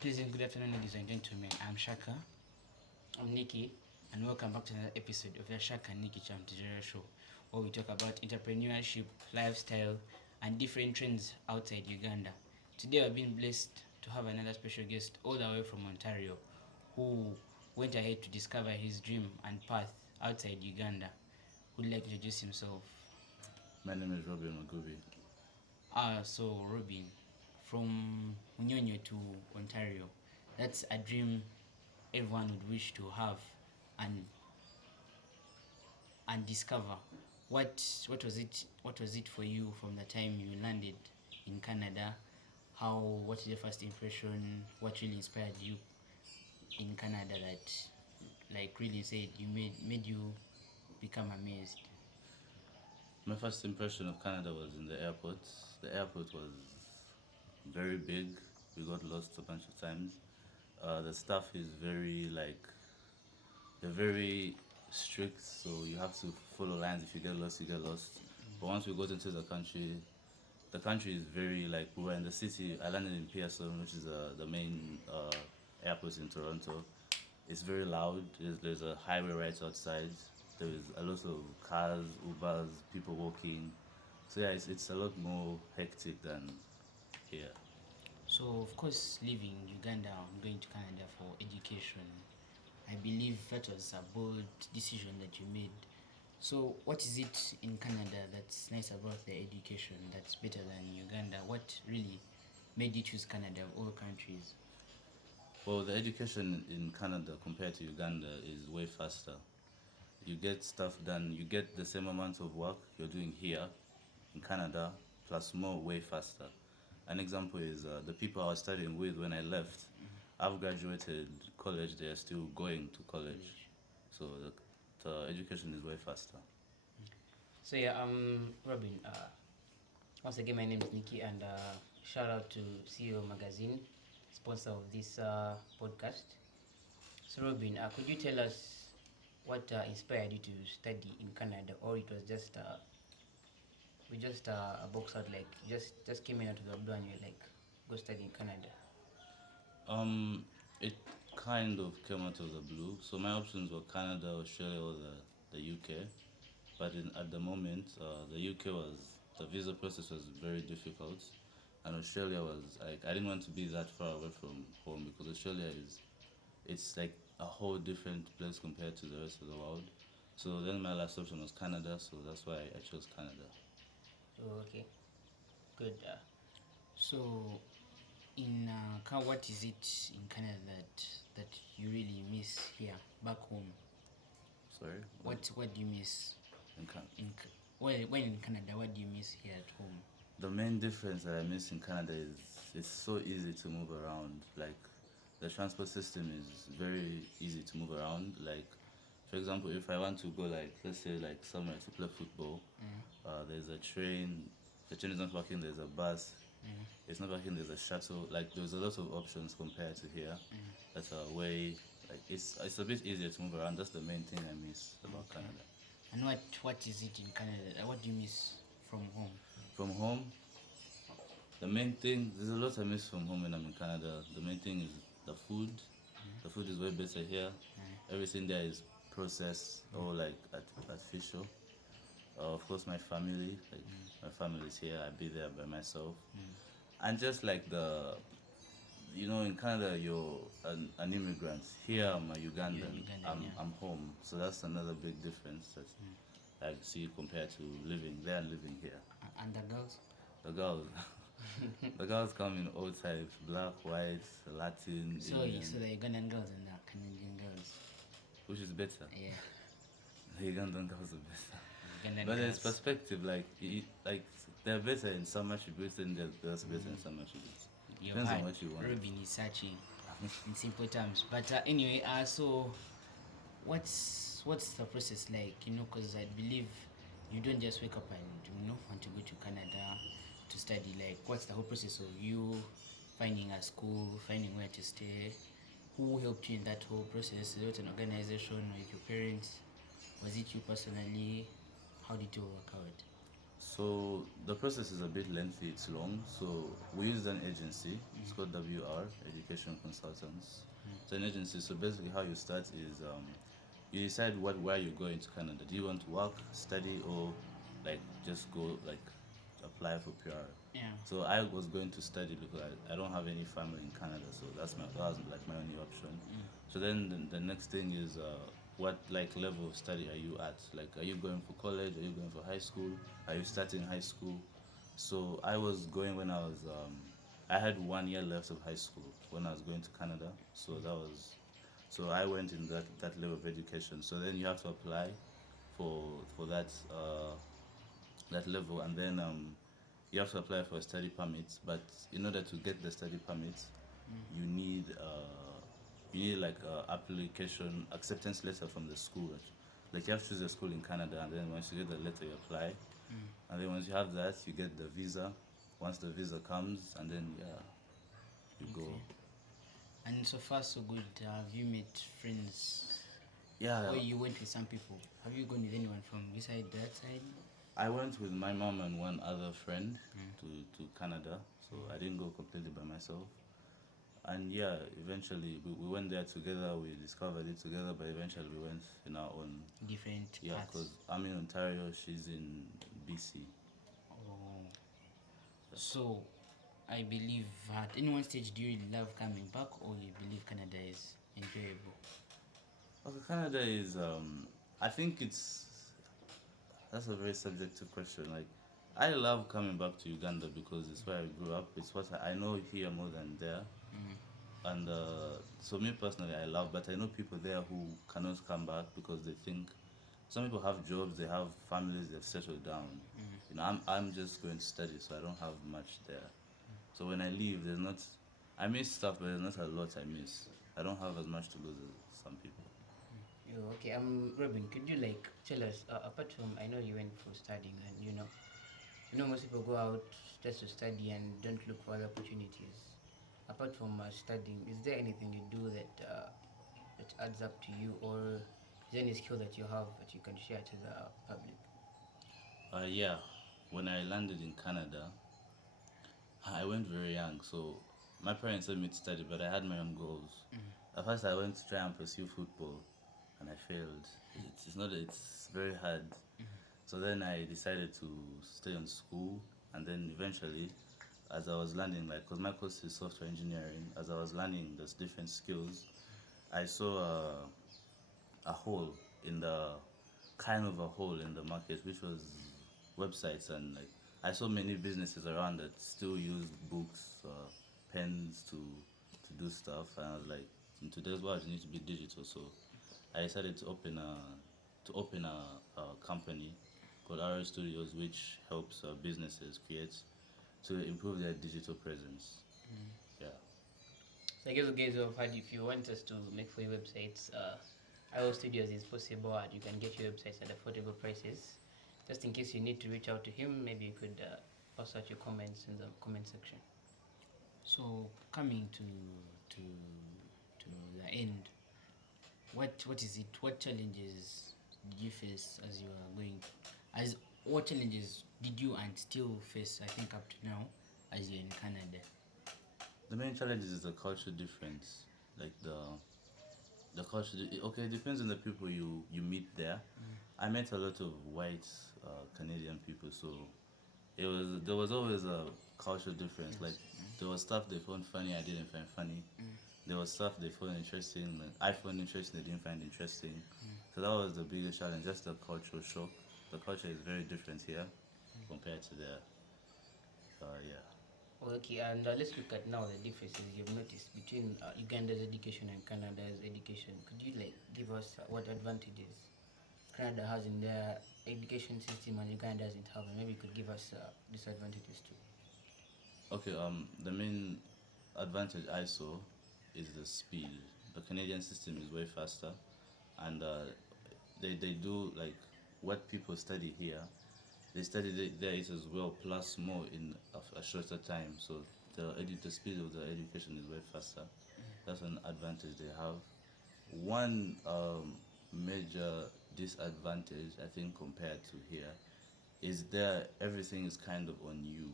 Pleasant good afternoon, ladies and gentlemen. I'm Shaka. I'm Nikki, and welcome back to another episode of the Shaka and Nikki Entrepreneurial Show, where we talk about entrepreneurship, lifestyle, and different trends outside Uganda. Today, I've been blessed to have another special guest all the way from Ontario, who went ahead to discover his dream and path outside Uganda. Who'd like to introduce himself? My name is Robin Magubi. So Robin, from Munyonyo to Ontario, that's a dream everyone would wish to have and discover. What was it for you from the time you landed in Canada? What is your first impression? What really inspired you in Canada that like really said you made you become amazed? My first impression of Canada was in the airport. The airport was very big. We got lost a bunch of times. The staff is they're very strict, so you have to follow lines. If you get lost, you get lost. But once we got into the country is very like we were in the city. I landed in Pearson, which is the main airport in Toronto. It's very loud. There's a highway right outside. There's a lot of cars, Ubers, people walking. So yeah, it's a lot more hectic than here. So of course, leaving Uganda and going to Canada for education, I believe that was a bold decision that you made. So what is it in Canada that's nice about the education that's better than Uganda? What really made you choose Canada of all countries? Well, the education in Canada compared to Uganda is way faster. You get stuff done. You get the same amount of work you're doing here in Canada, plus more, way faster. An example is the people I was studying with when I left. I've graduated college. They are still going to college, so the education is way faster. So yeah, Robin. Once again, my name is Nikki, and shout out to CEO Magazine, sponsor of this podcast. So Robin, could you tell us what inspired you to study in Canada, or it was just we just a box out like just came in out of the blue and you're like go study in Canada? It kind of came out of the blue. So my options were Canada, Australia, or the UK. But at the moment, the UK was the visa process was very difficult, and Australia was like I didn't want to be that far away from home because Australia is it's like a whole different place compared to the rest of the world. So then my last option was Canada, so that's why I chose Canada. Oh, okay, good. So in what is it in Canada that you really miss here back home? Sorry. What do you miss In when in Canada? What do you miss here at home? The main difference that I miss in Canada is it's so easy to move around. Like the transport system is very easy to move around. Like for example, if I want to go like let's say like somewhere to play football, there's a train. The train is not working. There's a bus. It's not working. There's a shuttle. Like there's a lot of options compared to here. That's a way like it's a bit easier to move around. That's the main thing I miss about Canada. And what is it in Canada? What do you miss from home? From home, the main thing there's a lot I miss from home when I'm in Canada. The main thing is the food. The food is way better here. Everything there is processed or like artificial. Of course, my family, like my family is here. I be there by myself, and just like in Canada, you're an immigrant. Here, I'm a Ugandan. Ugandan, yeah. I'm home, so that's another big difference that I see compared to living there and living here. And the girls? The girls, the girls come in all types: black, white, Latin, So Indian. so the Ugandan girls and the Canadian girls. Which is better? Yeah. The Ugandan girls are better. Ugandan But girls. it's perspective, like they're better in some attributes and they're better in some attributes. You're Depends on right. what you want. Robin is searching in simple terms. But anyway, so what's the process like? Because I believe you don't just wake up and want to go to Canada to study. Like, what's the whole process of you finding a school, finding where to stay? Who helped you in that whole process? Was it an organization, like your parents? Was it you personally? How did it all work out? So the process is a bit lengthy, it's long. So we use an agency, it's called WR, Education Consultants. It's an agency. So basically how you start is you decide where you're going to Canada. Do you want to work, study, or like just go like apply for PR? Yeah. So I was going to study because I don't have any family in Canada, so that was like my only option. So then the next thing is what like level of study are you at? Like, are you going for college? Are you going for high school? Are you starting high school? So I was going when I had 1 year left of high school when I was going to Canada. So I went in that level of education. So then you have to apply for that level, and then you have to apply for a study permit. But in order to get the study permit, you need like a application acceptance letter from the school. Like you have to choose a school in Canada, and then once you get the letter, you apply, and then once you have that, you get the visa. Once the visa comes, and then yeah, you go. Okay. And so far so good. Have you met friends? Yeah, Or you went with some people? Have you gone with anyone from beside that side? I went with my mom and one other friend to Canada, so I didn't go completely by myself. And yeah, eventually we went there together. We discovered it together, but eventually we went in our own. Different Yeah, paths. because I'm in Ontario, she's in BC. Oh. So, I believe at any one stage, do you love coming back, or you believe Canada is enjoyable? Okay, Canada is I think it's that's a very subjective question. Like, I love coming back to Uganda because it's where I grew up. It's what I know here more than there. And so me personally, I love, but I know people there who cannot come back because they think some people have jobs, they have families, they've settled down. I'm just going to study, so I don't have much there. So when I leave, there's not. I miss stuff, but there's not a lot I miss. I don't have as much to lose as some people. Okay, Robin, could you like tell us, apart from, I know you went for studying, and most people go out just to study and don't look for other opportunities. Apart from studying, is there anything you do that adds up to you, or is there any skill that you have that you can share to the public? Yeah, when I landed in Canada, I went very young, so my parents sent me to study, but I had my own goals. At first, I went to try and pursue football, and I failed. It's not. It's very hard. So then I decided to stay on school, and then eventually, as I was learning, like, cause my course is software engineering, as I was learning those different skills, I saw a hole in the kind of a hole in the market, which was websites, and like I saw many businesses around that still use books, pens to do stuff, and I was like, in today's world, you need to be digital. So I decided to open a company called RO Studios, which helps businesses create to improve their digital presence. Yeah. So I guess the guys have had, if you want us to make for your websites, IO Studios is possible, and you can get your websites at affordable prices. Just in case you need to reach out to him, maybe you could post out your comments in the comment section. So coming to to the end, what is it? What challenges did you face as you are going? As what challenges did you and still face? I think up to now, as you're in Canada. The main challenge is the culture difference, like the culture. Okay, it depends on the people you meet there. I met a lot of white Canadian people, so there was always a cultural difference. Like, there was stuff they found funny I didn't find funny. There was stuff they found interesting that I found interesting they didn't find interesting. So that was the biggest challenge, just the cultural shock. The culture is very different here compared to there. Yeah. Okay, and let's look at now the differences you've noticed between Uganda's education and Canada's education. Could you like give us what advantages Canada has in their education system and Uganda doesn't have, and maybe you could give us disadvantages too. Okay. The main advantage I saw is the speed. The Canadian system is way faster, and they do like what people study here. They study there it as well, plus more in a shorter time. So the speed of the education is way faster. That's an advantage they have. One major disadvantage, I think, compared to here, is there everything is kind of on you.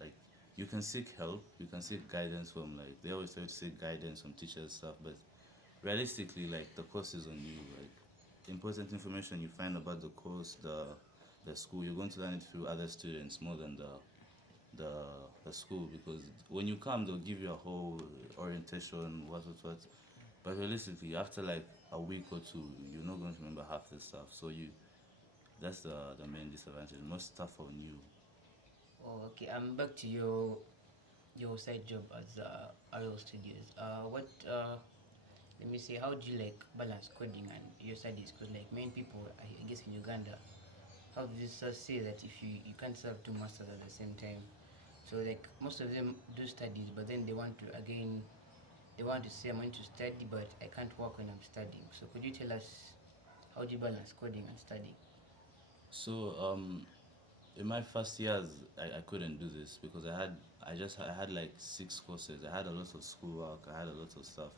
Like you can seek help, you can seek guidance from like they always try to seek guidance from teachers stuff, but realistically like the course is on you. Like important information you find about the course, the school, you're going to learn it through other students more than the the school because when you come they'll give you a whole orientation, what. But realistically after like a week or two you're not going to remember half the stuff. So you that's the main disadvantage. Most stuff on you. Oh, okay. I'm back to your side job as RL Studios. What let me see. How do you like balance coding and your studies? Because like many people, I guess in Uganda, how do you say that if you can't serve two masters at the same time? So like most of them do studies, but then they want to again they want to say I'm going to study, but I can't work when I'm studying. So could you tell us how do you balance coding and studying? So in my first years I couldn't do this because I had like 6 courses. I had a lot of schoolwork, I had a lot of stuff.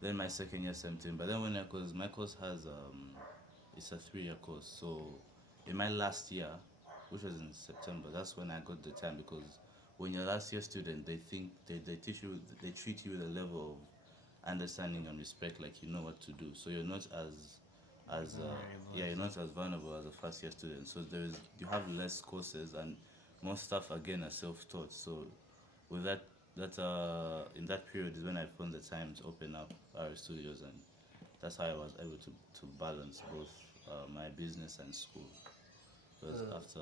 Then my second year same thing. But then when I cause my course has it's a 3 year course. So in my last year, which was in September, that's when I got the time because when you're a last year student they think they teach you they treat you with a level of understanding and respect like you know what to do. So you're not as Vulnerable yeah, as you're well. not as vulnerable as a first year student. So there is you have less courses and more stuff again are self taught. So with that in that period is when I found the time to open up our studios, and that's how I was able to balance both my business and school. Because Uh, after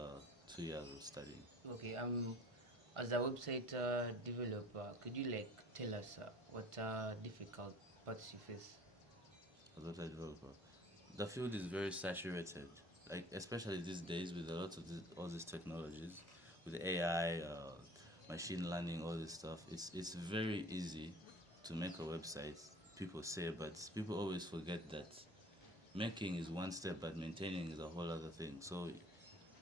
2 years of studying, okay. As a website developer, could you like tell us what difficult parts you face? as a website developer, the field is very saturated. Like especially these days with a lot of all these technologies, with AI, machine learning, all this stuff. It's very easy to make a website. People say, but people always forget that making is one step, but maintaining is a whole other thing. So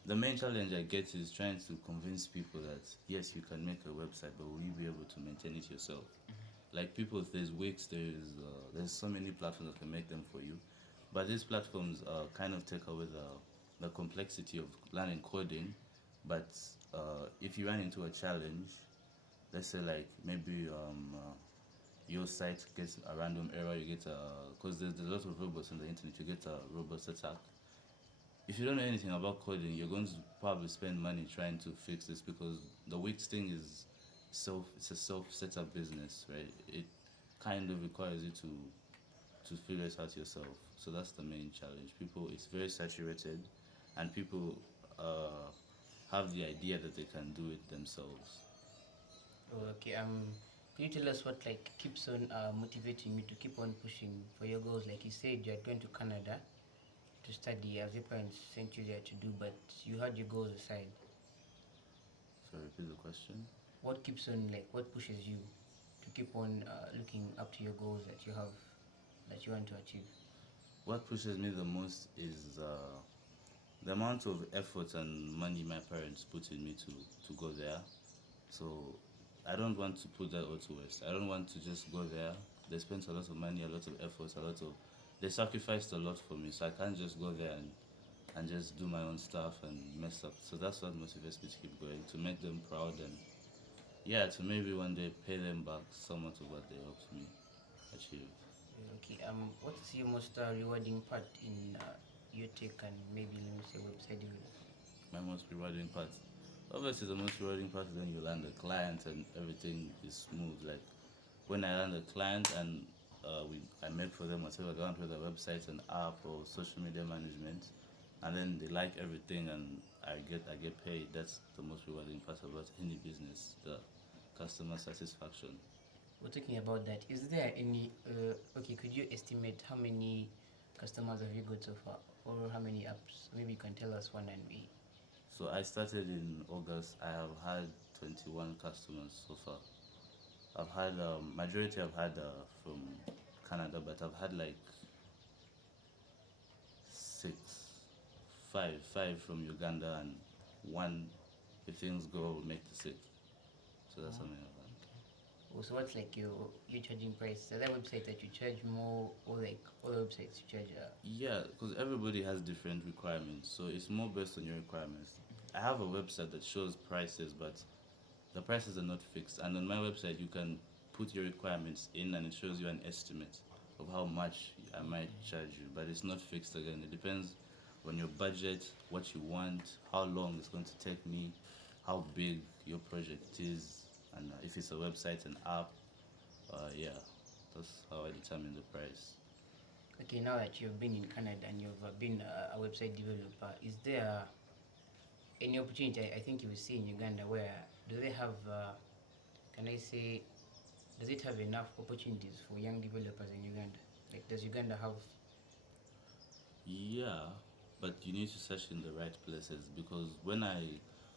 the main challenge I get is trying to convince people that yes, you can make a website, but will you be able to maintain it yourself? Like people, there's Wix, there's so many platforms that can make them for you, but these platforms kind of take away the complexity of learning coding. But if you run into a challenge, let's say like maybe your site gets a random error, you get a because there's a lot of robots on the internet, you get a robot attack. If you don't know anything about coding, you're going to probably spend money trying to fix this because the Wix thing is it's a self setup business, right? It kind of requires you to figure it out yourself. So that's the main challenge. People, it's very saturated, and people uh, have the idea that they can do it themselves. Oh, okay. Can you tell us what like keeps on motivating you to keep on pushing for your goals? Like you said, you're going to Canada to study, as your parents sent you there to do, but you had your goals aside. So repeat the question. What keeps on like what pushes you to keep on looking up to your goals that you have that you want to achieve? What pushes me the most is the amount of effort and money my parents put in me to go there. So I don't want to put that all to waste. I don't want to just go there. They spent a lot of money, a lot of effort, a lot of they sacrificed a lot for me. So I can't just go there and just do my own stuff and mess up. So that's what motivates me to keep going, to make them proud and yeah, to maybe one day pay them back somewhat of what they helped me achieve. Okay. What's your most rewarding part in your tech and maybe let me say website development? My most rewarding part. Obviously the most rewarding part is when you land a client and everything is smooth. Like when I land a client and I make for them whatever they want with their website and app or social media management, and then they like everything and I get paid. That's the most rewarding part about any business, the customer satisfaction. We're talking about that. Is there any okay, could you estimate how many customers have you got so far? Or how many apps? Maybe you can tell us one and we So I started in August. I have had 21 customers so far. I've had majority I've had from Canada, but I've had like six, five from Uganda, and one, if things go, will make the sixth. So that's how many I've had. Also, what's like your charging price? Is there website that you charge more, or like other websites you charge? Yeah, because everybody has different requirements, so it's more based on your requirements. I have a website that shows prices, but the prices are not fixed. And on my website, you can put your requirements in, and it shows you an estimate of how much I might charge you. But it's not fixed again. It depends on your budget, what you want, how long it's going to take me, how big your project is, and if it's a website, an app. Yeah, that's how I determine the price. Okay, now that you've been in Canada and you've been a website developer, is there any opportunity? I think you will see in Uganda where do they have? Can I say? Does it have enough opportunities for young developers in Uganda? Like, does Uganda have? Yeah, but you need to search in the right places because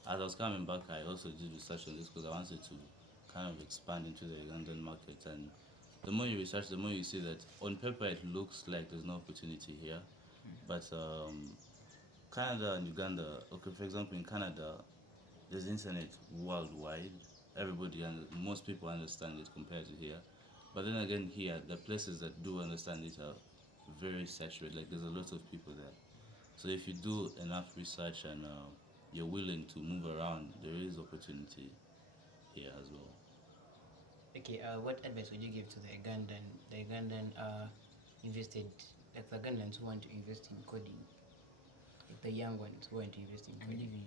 as I was coming back, I also did research on this because I wanted to kind of expand into the Ugandan market. And the more you research, the more you see that on paper it looks like there's no opportunity here, but Canada and Uganda. Okay, for example, in Canada, there's internet worldwide. Everybody and most people understand it compared to here. But then again, here the places that do understand it are very saturated. Like there's a lot of people there. So if you do enough research and you're willing to move around, there is opportunity here as well. Okay, what advice would you give to the Ugandan invested, like the Ugandans who want to invest in coding, like the young ones who want to invest in I'm coding? living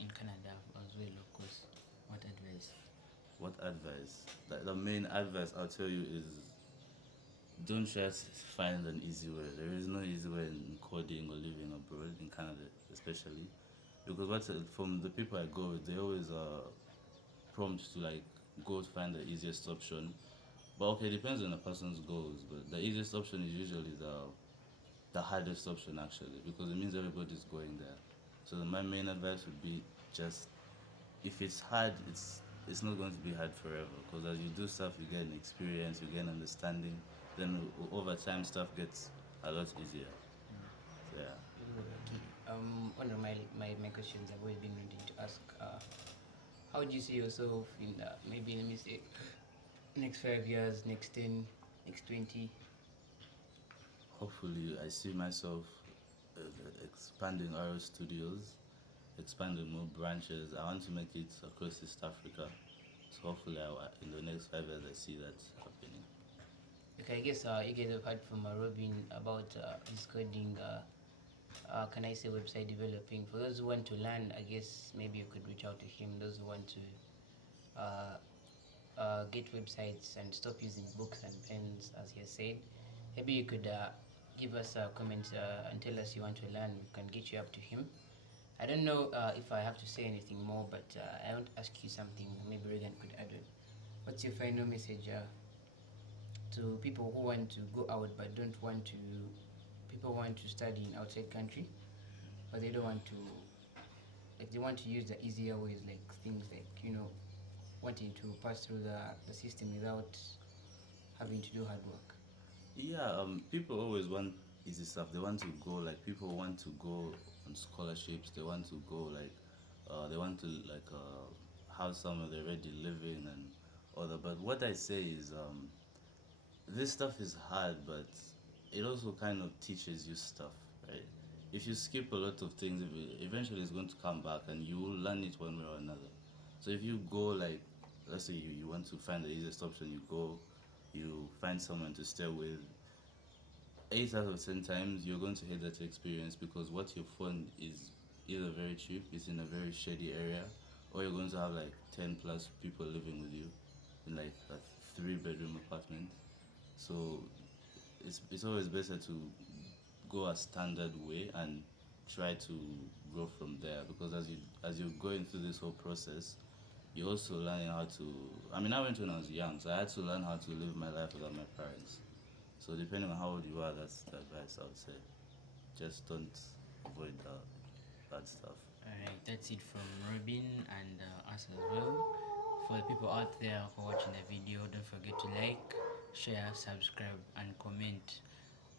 in Canada as well, of course. What advice? What advice? The main advice I'll tell you is don't just find an easy way. There is no easy way in coding or living abroad in Canada, especially because from the people I go with, they always prompt to like go to find the easiest option. But okay, it depends on the person's goals. But the easiest option is usually the hardest option actually because it means everybody's going there. So my main advice would be just if it's hard, it's not going to be hard forever because as you do stuff, you get an experience, you get an understanding. Then over time, stuff gets a lot easier. So, yeah. Okay. One of my questions I've always been wanting to ask. How do you see yourself in maybe let me say next 5 years, next 10, next 20? Hopefully, I see myself expanding our studios, expanding more branches. I want to make it across East Africa. So hopefully, in the next 5 years, I see that happening. Okay, I guess you guys have heard from Robin about his coding. Can I say website developing? For those who want to learn, I guess maybe you could reach out to him. Those who want to uh, get websites and stop using books and pens, as he has said, maybe you could give us a comment and tell us you want to learn. We can get you up to him. I don't know if I have to say anything more, but I want to ask you something. Maybe Regan could add on. What's your final message to people who want to go out but don't want to? People want to study in outside country, but they don't want to. Like they want to use the easier ways, like things like wanting to pass through the system without having to do hard work. Yeah, people always want easy stuff. They want to go like people want to go on scholarships. They want to go like, they want to like have somewhere they're already living and all that. But what I say is, this stuff is hard, but it also kind of teaches you stuff, right? If you skip a lot of things, eventually it's going to come back and you will learn it one way or another. So if you go like, let's say you want to find the easiest option, you go, you find someone to stay with, 8 out of 10 times you're going to hate that experience because what you find is either very cheap, it's in a very shady area, or you're going to have like 10 plus people living with you in like a 3 bedroom apartment. So it's always better to go a standard way and try to grow from there because as you're going through this whole process, you're also learning how to. I mean, I went when I was young, so I had to learn how to live my life without my parents. So depending on how old you are, that's the advice I would say. Just don't avoid the bad stuff. Alright, that's it from Robin and us as well. For the people out there who are watching the video, don't forget to like, share, subscribe, and comment.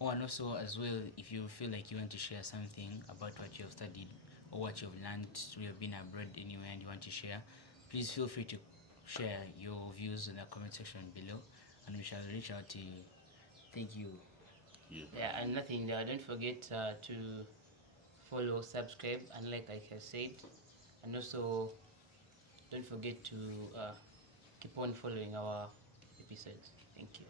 Oh, and also as well, if you feel like you want to share something about what you have studied or what you've learned, you have been abroad anywhere and you want to share, please feel free to share your views in the comment section below, and we shall reach out to you. Thank you. Yeah, and nothing. Don't forget to follow, subscribe, and like I said, and also don't forget to keep on following our episodes. Thank you.